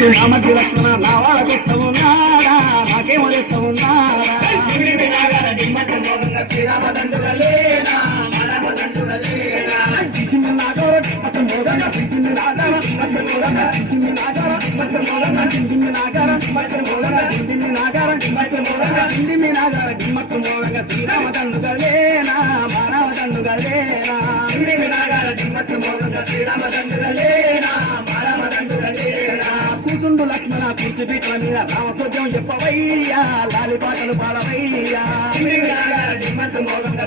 నామకి లక్షణ నా వాళ్ళకొస్తా ఉన్నాడా నాకేమో తెస్తా ఉన్నాడా శ్రీరామదండుగలేనా రామదండుగలేనా శ్రీరామదండుగలేనా మానవదండుగలేనా శ్రీరామదండుగలేనా మానవదండుగలేనా కూతుండు లక్ష్మణ కూర్చి పీటల మీద రామసోద్యం చెప్పవయ్యా లాలి పాటలు పాడవయ్యా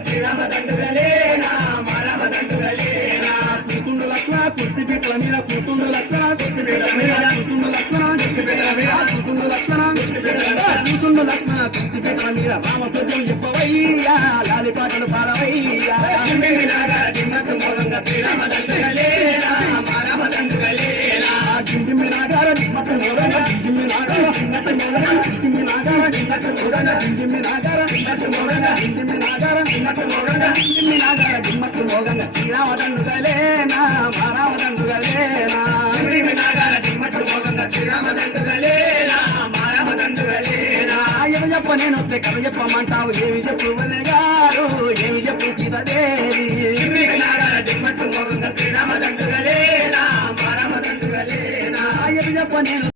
శ్రీరామదండుగలేనా మానవదండుగలేనా కూతుండు లక్ష్మణ కూర్చి పీటల మీద కూతుండు లక్ష్మణ కూర్చి పీటల మీద కూతుండు లక్ష్మణ కూర్చి పీటల మీద కూతుండు లక్ష్మణ కూతుండు లక్ష్మణ కూర్చి పీటల మీద రామసోద్యం చెప్పవయ్యా లాలి పాటలు పాడవయ్యా శ్రీరామదండుగలేనా మానవదండుగలేనా జిమ్మి నాగార జిమ్మకు మోగంగా జిమ్మి నాగార జిమ్మి నాగార జిమ్మకు మోగంగా జిమ్మి నాగార జిమ్మకు మోగంగా జిమ్మి నాగార జిమ్మకు మోగంగా జిమ్మి నాగార జిమ్మకు మోగంగా శ్రీరామదండుగలేనా మానవదండుగలేనా జిమ్మి నాగార జిమ్మకు మోగంగా శ్రీరామదండుగలేనా మానవదండుగలేనా ఏమి చెప్ప నేను వస్తే కథ చెప్పమంటావు ఏమి చెప్పు గారు ఏమి చెప్పు సీతదే